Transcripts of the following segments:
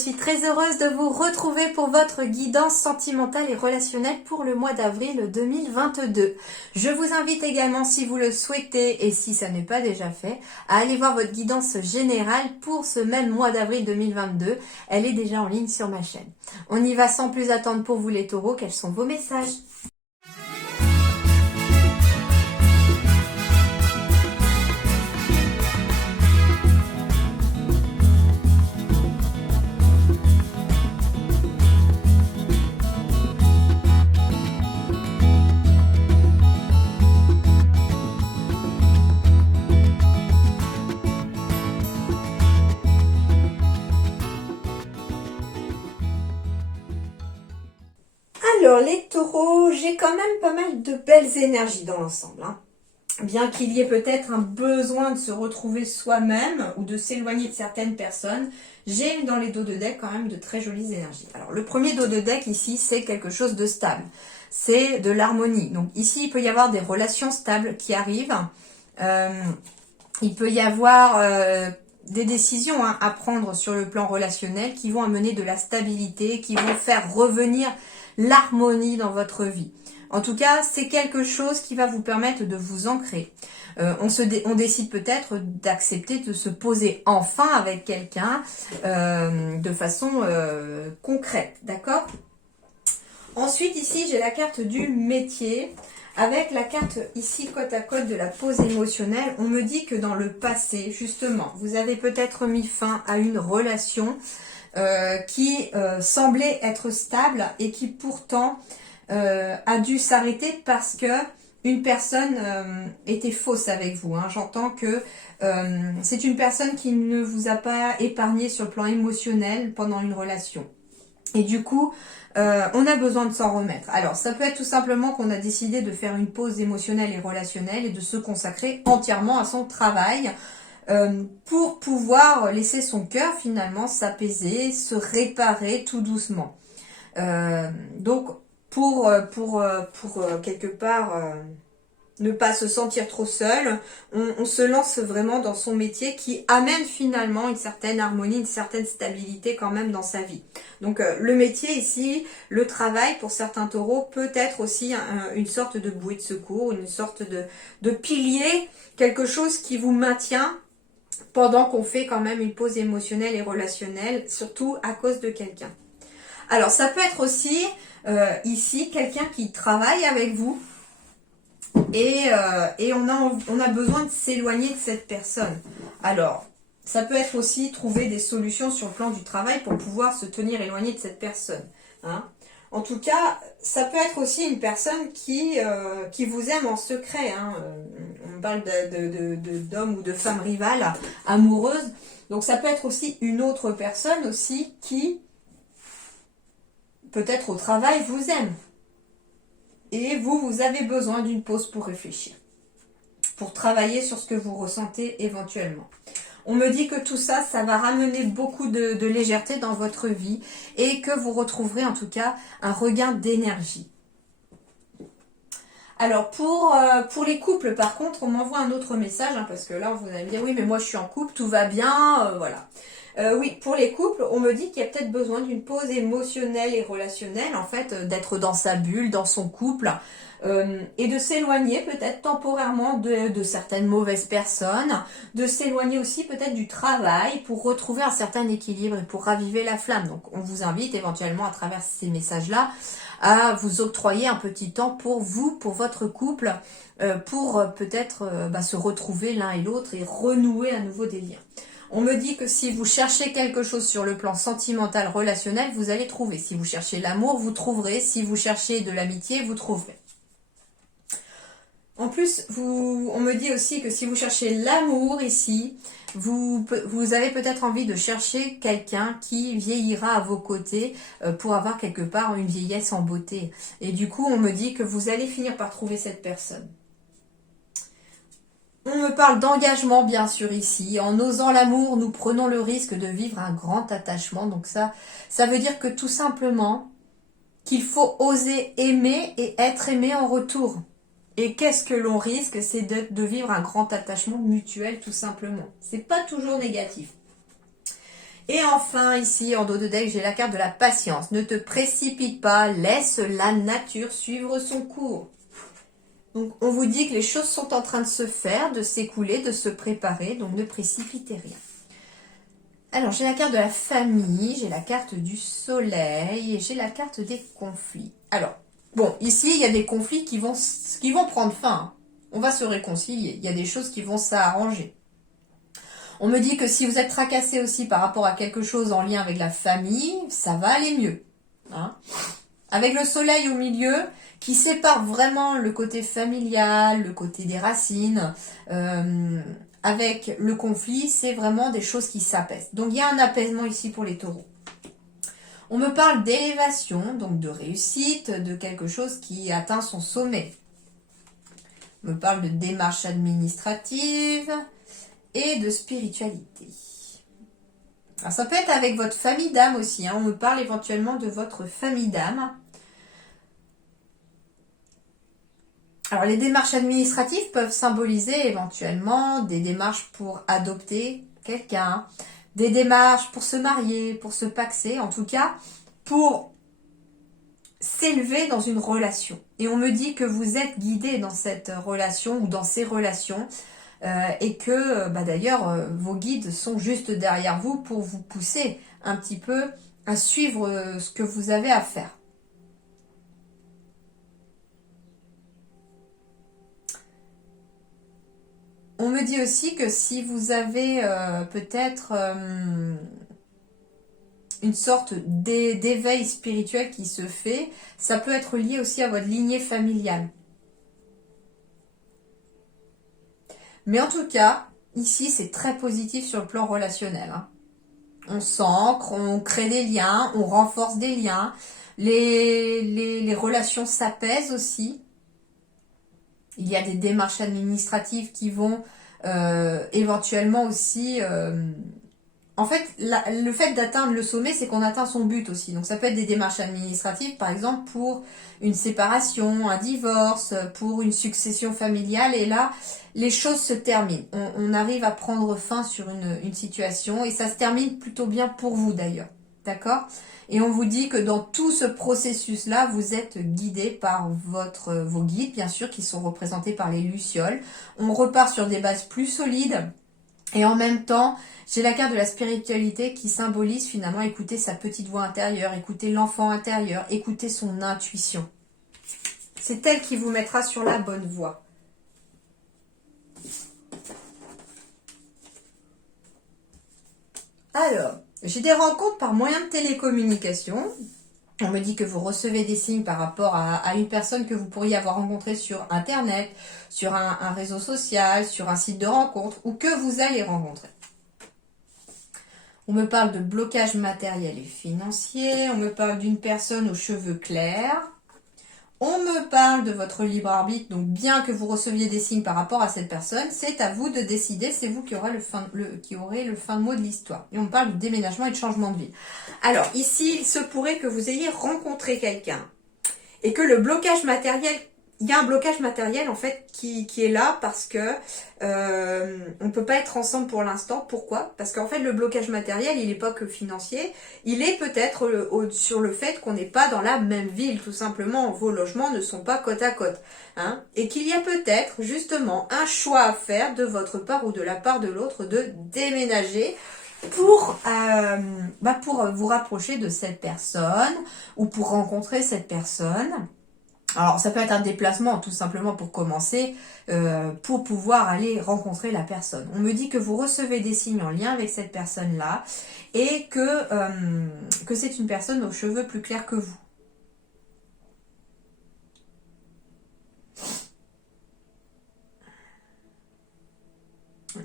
suis très heureuse de vous retrouver pour votre guidance sentimentale et relationnelle pour le mois d'avril 2022. Je vous invite également, si vous le souhaitez et si ça n'est pas déjà fait, à aller voir votre guidance générale pour ce même mois d'avril 2022. Elle est déjà en ligne sur ma chaîne. On y va sans plus attendre pour vous les taureaux. Quels sont vos messages ? Alors les taureaux, j'ai quand même pas mal de belles énergies dans l'ensemble. Bien qu'il y ait peut-être un besoin de se retrouver soi-même ou de s'éloigner de certaines personnes, j'ai dans les dos de deck quand même de très jolies énergies. Alors le premier dos de deck ici, c'est quelque chose de stable. C'est de l'harmonie. Donc ici, il peut y avoir des relations stables qui arrivent. Il peut y avoir des décisions à prendre sur le plan relationnel qui vont amener de la stabilité, qui vont faire revenir l'harmonie dans votre vie. En tout cas, c'est quelque chose qui va vous permettre de vous ancrer. On décide peut-être d'accepter de se poser enfin avec quelqu'un de façon concrète, d'accord ? Ensuite, ici, j'ai la carte du métier. Avec la carte ici côte à côte de la pause émotionnelle, on me dit que dans le passé, justement, vous avez peut-être mis fin à une relation qui semblait être stable et qui pourtant a dû s'arrêter parce que une personne était fausse avec vous. J'entends que c'est une personne qui ne vous a pas épargné sur le plan émotionnel pendant une relation. Et du coup, on a besoin de s'en remettre. Alors, ça peut être tout simplement qu'on a décidé de faire une pause émotionnelle et relationnelle et de se consacrer entièrement à son travail pour pouvoir laisser son cœur finalement s'apaiser, se réparer tout doucement. Donc, pour quelque part ne pas se sentir trop seul, on se lance vraiment dans son métier qui amène finalement une certaine harmonie, une certaine stabilité quand même dans sa vie. Donc le métier ici, le travail pour certains taureaux peut être aussi une sorte de bouée de secours, une sorte de pilier, quelque chose qui vous maintient pendant qu'on fait quand même une pause émotionnelle et relationnelle, surtout à cause de quelqu'un. Alors ça peut être aussi ici quelqu'un qui travaille avec vous et on a besoin de s'éloigner de cette personne. Alors ça peut être aussi trouver des solutions sur le plan du travail pour pouvoir se tenir éloigné de cette personne. En tout cas, ça peut être aussi une personne qui vous aime en secret. On parle d'hommes ou de femmes rivales, amoureuses. Donc ça peut être aussi une autre personne aussi qui, peut-être au travail, vous aime. Et vous avez besoin d'une pause pour réfléchir. Pour travailler sur ce que vous ressentez éventuellement. On me dit que tout ça, ça va ramener beaucoup de légèreté dans votre vie et que vous retrouverez en tout cas un regain d'énergie. Alors pour les couples par contre, on m'envoie un autre message parce que là vous allez me dire oui mais moi je suis en couple, tout va bien, voilà. Oui, pour les couples, on me dit qu'il y a peut-être besoin d'une pause émotionnelle et relationnelle, en fait, d'être dans sa bulle, dans son couple, et de s'éloigner peut-être temporairement de certaines mauvaises personnes, de s'éloigner aussi peut-être du travail pour retrouver un certain équilibre et pour raviver la flamme. Donc on vous invite éventuellement à travers ces messages-là à vous octroyer un petit temps pour vous, pour votre couple, pour peut-être se retrouver l'un et l'autre et renouer à nouveau des liens. On me dit que si vous cherchez quelque chose sur le plan sentimental, relationnel, vous allez trouver. Si vous cherchez l'amour, vous trouverez. Si vous cherchez de l'amitié, vous trouverez. En plus, on me dit aussi que si vous cherchez l'amour ici, vous avez peut-être envie de chercher quelqu'un qui vieillira à vos côtés pour avoir quelque part une vieillesse en beauté. Et du coup, on me dit que vous allez finir par trouver cette personne. On me parle d'engagement bien sûr ici. En osant l'amour, nous prenons le risque de vivre un grand attachement. Donc ça veut dire que tout simplement qu'il faut oser aimer et être aimé en retour. Et qu'est-ce que l'on risque? C'est de vivre un grand attachement mutuel tout simplement. C'est pas toujours négatif. Et enfin, ici, en dos de deck, j'ai la carte de la patience. Ne te précipite pas, laisse la nature suivre son cours. Donc, on vous dit que les choses sont en train de se faire, de s'écouler, de se préparer, donc ne précipitez rien. Alors, j'ai la carte de la famille, j'ai la carte du soleil et j'ai la carte des conflits. Alors, bon, ici, il y a des conflits qui vont prendre fin. On va se réconcilier. Il y a des choses qui vont s'arranger. On me dit que si vous êtes tracassé aussi par rapport à quelque chose en lien avec la famille, ça va aller mieux. Hein, avec le soleil au milieu, qui sépare vraiment le côté familial, le côté des racines, avec le conflit, c'est vraiment des choses qui s'apaisent. Donc il y a un apaisement ici pour les taureaux. On me parle d'élévation, donc de réussite, de quelque chose qui atteint son sommet. On me parle de démarche administrative et de spiritualité. Alors ça peut être avec votre famille d'âme aussi, hein. On me parle éventuellement de votre famille d'âme. Alors les démarches administratives peuvent symboliser éventuellement des démarches pour adopter quelqu'un, des démarches pour se marier, pour se paxer, en tout cas pour s'élever dans une relation. Et on me dit que vous êtes guidé dans cette relation ou dans ces relations et que d'ailleurs vos guides sont juste derrière vous pour vous pousser un petit peu à suivre ce que vous avez à faire. On me dit aussi que si vous avez peut-être une sorte d'éveil spirituel qui se fait, ça peut être lié aussi à votre lignée familiale. Mais en tout cas, ici, c'est très positif sur le plan relationnel. Hein. On s'ancre, on crée des liens, on renforce des liens. Les relations s'apaisent aussi. Il y a des démarches administratives qui vont éventuellement aussi... En fait, le fait d'atteindre le sommet, c'est qu'on atteint son but aussi. Donc ça peut être des démarches administratives, par exemple, pour une séparation, un divorce, pour une succession familiale. Et là, les choses se terminent. On arrive à prendre fin sur une situation et ça se termine plutôt bien pour vous d'ailleurs. D'accord ? Et on vous dit que dans tout ce processus-là, vous êtes guidé par vos guides, bien sûr, qui sont représentés par les lucioles. On repart sur des bases plus solides. Et en même temps, j'ai la carte de la spiritualité qui symbolise finalement écouter sa petite voix intérieure, écouter l'enfant intérieur, écouter son intuition. C'est elle qui vous mettra sur la bonne voie. Alors, j'ai des rencontres par moyen de télécommunication. On me dit que vous recevez des signes par rapport à une personne que vous pourriez avoir rencontrée sur Internet, sur un réseau social, sur un site de rencontre ou que vous allez rencontrer. On me parle de blocage matériel et financier. On me parle d'une personne aux cheveux clairs. On me parle de votre libre arbitre. Donc, bien que vous receviez des signes par rapport à cette personne, c'est à vous de décider. C'est vous qui aurez le fin mot de l'histoire. Et on me parle de déménagement et de changement de vie. Alors, ici, il se pourrait que vous ayez rencontré quelqu'un et que le blocage matériel... Il y a un blocage matériel en fait qui est là parce que on ne peut pas être ensemble pour l'instant. Pourquoi? Parce qu'en fait le blocage matériel, il n'est pas que financier, il est peut-être sur le fait qu'on n'est pas dans la même ville, tout simplement. Vos logements ne sont pas côte à côte. Hein, et qu'il y a peut-être justement un choix à faire de votre part ou de la part de l'autre de déménager pour vous rapprocher de cette personne ou pour rencontrer cette personne. Alors, ça peut être un déplacement, tout simplement pour commencer, pour pouvoir aller rencontrer la personne. On me dit que vous recevez des signes en lien avec cette personne-là et que c'est une personne aux cheveux plus clairs que vous.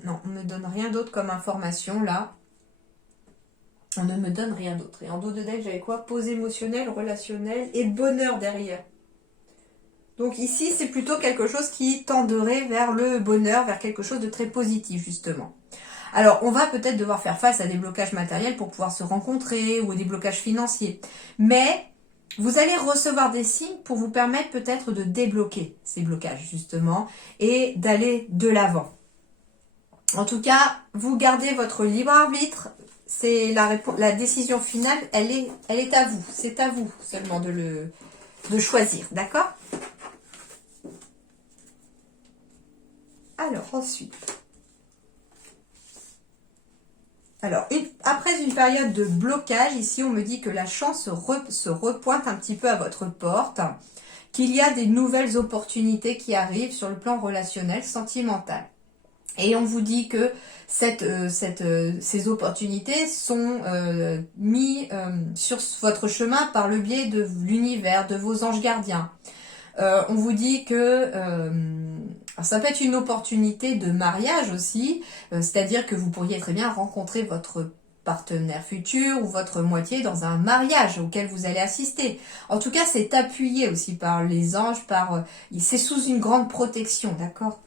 Non, on ne me donne rien d'autre comme information, là. On ne me donne rien d'autre. Et en dos de deck, j'avais quoi? Pause émotionnelle, relationnelle et bonheur derrière. Donc ici, c'est plutôt quelque chose qui tenderait vers le bonheur, vers quelque chose de très positif, justement. Alors, on va peut-être devoir faire face à des blocages matériels pour pouvoir se rencontrer ou des blocages financiers. Mais vous allez recevoir des signes pour vous permettre peut-être de débloquer ces blocages, justement, et d'aller de l'avant. En tout cas, vous gardez votre libre arbitre. c'est la décision finale, elle est à vous. C'est à vous seulement de choisir, d'accord? Alors, ensuite. Alors, après une période de blocage, ici, on me dit que la chance se repointe un petit peu à votre porte, qu'il y a des nouvelles opportunités qui arrivent sur le plan relationnel, sentimental. Et on vous dit que ces opportunités sont mises sur votre chemin par le biais de l'univers, de vos anges gardiens. On vous dit que ça peut être une opportunité de mariage aussi, c'est-à-dire que vous pourriez très bien rencontrer votre partenaire futur ou votre moitié dans un mariage auquel vous allez assister. En tout cas, c'est appuyé aussi par les anges, c'est sous une grande protection, d'accord ?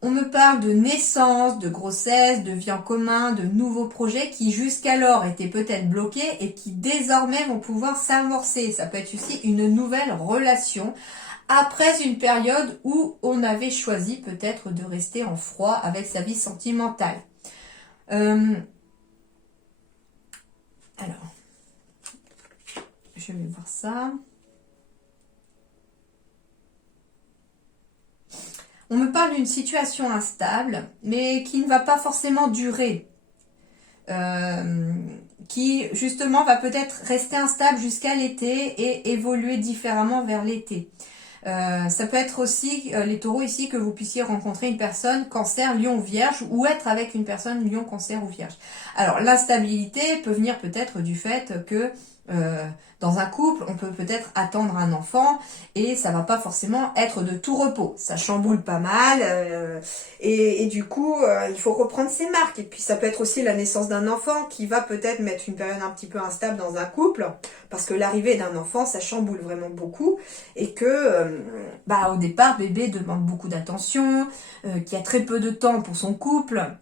On me parle de naissance, de grossesse, de vie en commun, de nouveaux projets qui jusqu'alors étaient peut-être bloqués et qui désormais vont pouvoir s'amorcer. Ça peut être aussi une nouvelle relation après une période où on avait choisi peut-être de rester en froid avec sa vie sentimentale. Alors, je vais voir ça. On me parle d'une situation instable, mais qui ne va pas forcément durer. Qui justement va peut-être rester instable jusqu'à l'été et évoluer différemment vers l'été. Ça peut être aussi, les taureaux ici, que vous puissiez rencontrer une personne cancer, lion, vierge, ou être avec une personne lion, cancer ou vierge. Alors l'instabilité peut venir peut-être du fait que dans un couple, on peut peut-être attendre un enfant et ça va pas forcément être de tout repos. Ça chamboule pas mal et du coup, il faut reprendre ses marques. Et puis ça peut être aussi la naissance d'un enfant qui va peut-être mettre une période un petit peu instable dans un couple parce que l'arrivée d'un enfant, ça chamboule vraiment beaucoup et que au départ, bébé demande beaucoup d'attention, qu'il y a très peu de temps pour son couple,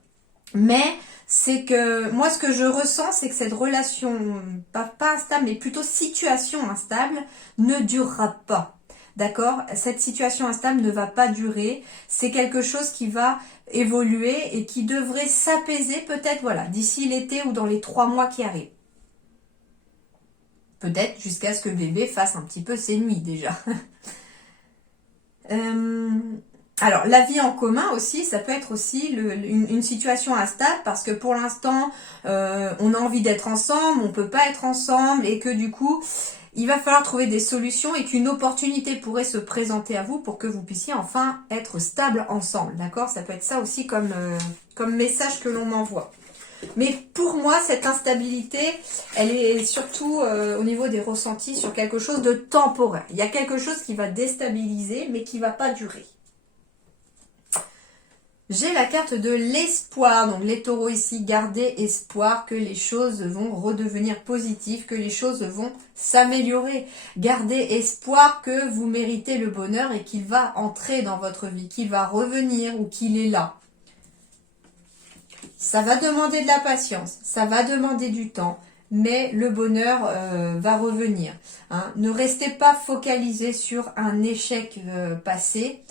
mais c'est que moi ce que je ressens, c'est que cette relation, pas instable, mais plutôt situation instable, ne durera pas. D'accord? Cette situation instable ne va pas durer. C'est quelque chose qui va évoluer et qui devrait s'apaiser peut-être d'ici l'été ou dans les 3 mois qui arrivent. Peut-être jusqu'à ce que bébé fasse un petit peu ses nuits déjà. Alors, la vie en commun aussi, ça peut être aussi une situation instable parce que pour l'instant, on a envie d'être ensemble, on peut pas être ensemble et que du coup, il va falloir trouver des solutions et qu'une opportunité pourrait se présenter à vous pour que vous puissiez enfin être stable ensemble, d'accord? Ça peut être ça aussi comme message que l'on m'envoie. Mais pour moi, cette instabilité, elle est surtout au niveau des ressentis sur quelque chose de temporaire. Il y a quelque chose qui va déstabiliser, mais qui ne va pas durer. J'ai la carte de l'espoir. Donc les taureaux ici, gardez espoir que les choses vont redevenir positives, que les choses vont s'améliorer. Gardez espoir que vous méritez le bonheur et qu'il va entrer dans votre vie, qu'il va revenir ou qu'il est là. Ça va demander de la patience, ça va demander du temps, mais le bonheur va revenir. Hein. Ne restez pas focalisé sur un échec passé.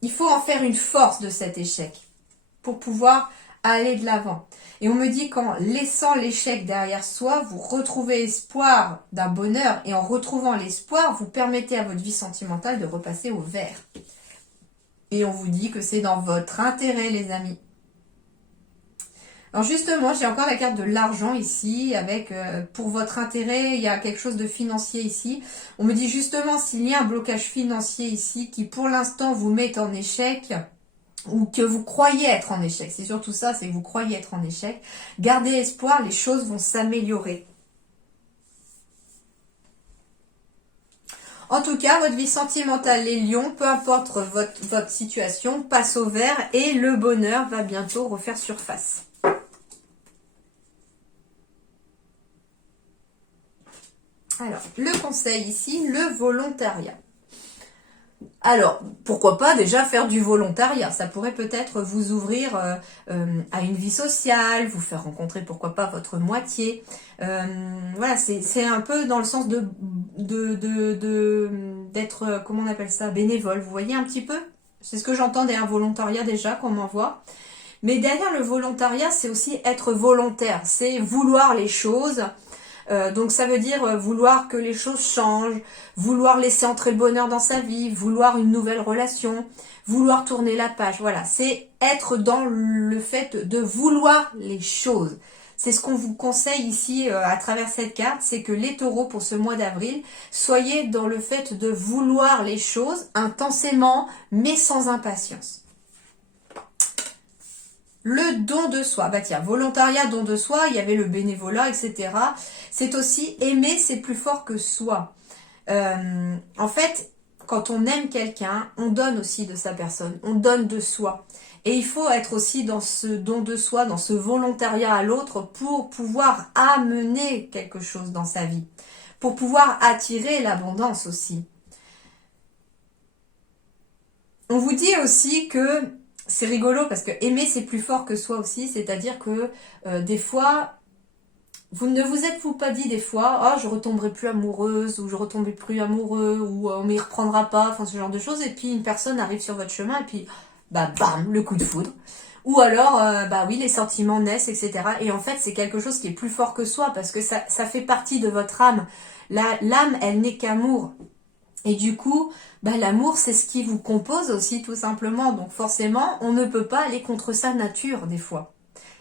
Il faut en faire une force de cet échec pour pouvoir aller de l'avant. Et on me dit qu'en laissant l'échec derrière soi, vous retrouvez espoir d'un bonheur et en retrouvant l'espoir, vous permettez à votre vie sentimentale de repasser au vert. Et on vous dit que c'est dans votre intérêt, les amis. Alors justement, j'ai encore la carte de l'argent ici, avec pour votre intérêt, il y a quelque chose de financier ici. On me dit justement s'il y a un blocage financier ici qui pour l'instant vous met en échec ou que vous croyez être en échec. C'est surtout ça, c'est que vous croyez être en échec. Gardez espoir, les choses vont s'améliorer. En tout cas, votre vie sentimentale, les lions, peu importe votre situation, passe au vert et le bonheur va bientôt refaire surface. Alors, le conseil ici, le volontariat. Alors, pourquoi pas déjà faire du volontariat? Ça pourrait peut-être vous ouvrir à une vie sociale, vous faire rencontrer pourquoi pas votre moitié. Voilà, c'est un peu dans le sens d'être, comment on appelle ça, bénévole. Vous voyez un petit peu? C'est ce que j'entends derrière volontariat déjà qu'on m'envoie. Mais derrière le volontariat, c'est aussi être volontaire, c'est vouloir les choses. Donc ça veut dire vouloir que les choses changent, vouloir laisser entrer le bonheur dans sa vie, vouloir une nouvelle relation, vouloir tourner la page. Voilà, c'est être dans le fait de vouloir les choses. C'est ce qu'on vous conseille ici à travers cette carte, c'est que les taureaux pour ce mois d'avril, soyez dans le fait de vouloir les choses intensément, mais sans impatience. Le don de soi, bah tiens, volontariat, don de soi, il y avait le bénévolat, etc. C'est aussi aimer, c'est plus fort que soi. En fait, quand on aime quelqu'un, on donne aussi de sa personne, on donne de soi. Et il faut être aussi dans ce don de soi, dans ce volontariat à l'autre pour pouvoir amener quelque chose dans sa vie, pour pouvoir attirer l'abondance aussi. On vous dit aussi que c'est rigolo parce que aimer c'est plus fort que soi aussi, c'est-à-dire que des fois, vous ne vous êtes-vous pas dit des fois, ah je retomberai plus amoureuse ou je retomberai plus amoureux ou on m'y reprendra pas, enfin ce genre de choses, et puis une personne arrive sur votre chemin et puis bah bam, le coup de foudre. Ou alors, bah oui, les sentiments naissent, etc. Et en fait, c'est quelque chose qui est plus fort que soi parce que ça fait partie de votre âme. L'âme, elle n'est qu'amour. Et du coup, bah, l'amour, c'est ce qui vous compose aussi, tout simplement. Donc forcément, on ne peut pas aller contre sa nature, des fois.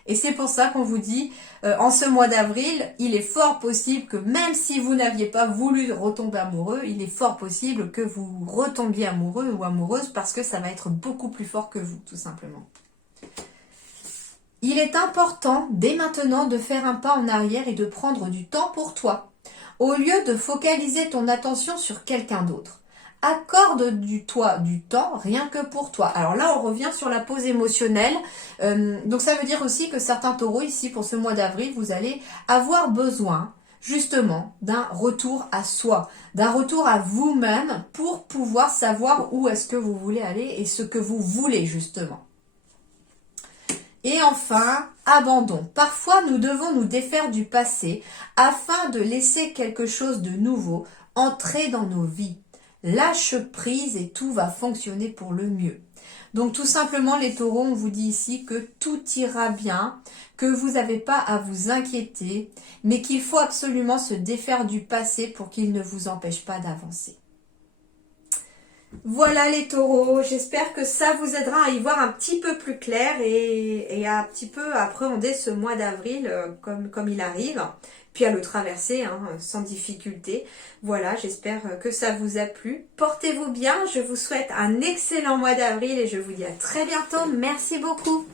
Et c'est pour ça qu'on vous dit, en ce mois d'avril, il est fort possible que même si vous n'aviez pas voulu retomber amoureux, il est fort possible que vous retombiez amoureux ou amoureuse parce que ça va être beaucoup plus fort que vous, tout simplement. Il est important, dès maintenant, de faire un pas en arrière et de prendre du temps pour toi. Au lieu de focaliser ton attention sur quelqu'un d'autre, accorde du temps rien que pour toi. Alors là, on revient sur la pause émotionnelle. Donc ça veut dire aussi que certains taureaux, ici, pour ce mois d'avril, vous allez avoir besoin, justement, d'un retour à soi, d'un retour à vous-même pour pouvoir savoir où est-ce que vous voulez aller et ce que vous voulez, justement. Et enfin, abandon. Parfois, nous devons nous défaire du passé afin de laisser quelque chose de nouveau entrer dans nos vies. Lâche prise et tout va fonctionner pour le mieux. Donc tout simplement les taureaux, on vous dit ici que tout ira bien, que vous n'avez pas à vous inquiéter, mais qu'il faut absolument se défaire du passé pour qu'il ne vous empêche pas d'avancer. Voilà les taureaux, j'espère que ça vous aidera à y voir un petit peu plus clair et à un petit peu appréhender ce mois d'avril comme il arrive, puis à le traverser sans difficulté. Voilà, j'espère que ça vous a plu. Portez-vous bien, je vous souhaite un excellent mois d'avril et je vous dis à très bientôt. Merci beaucoup.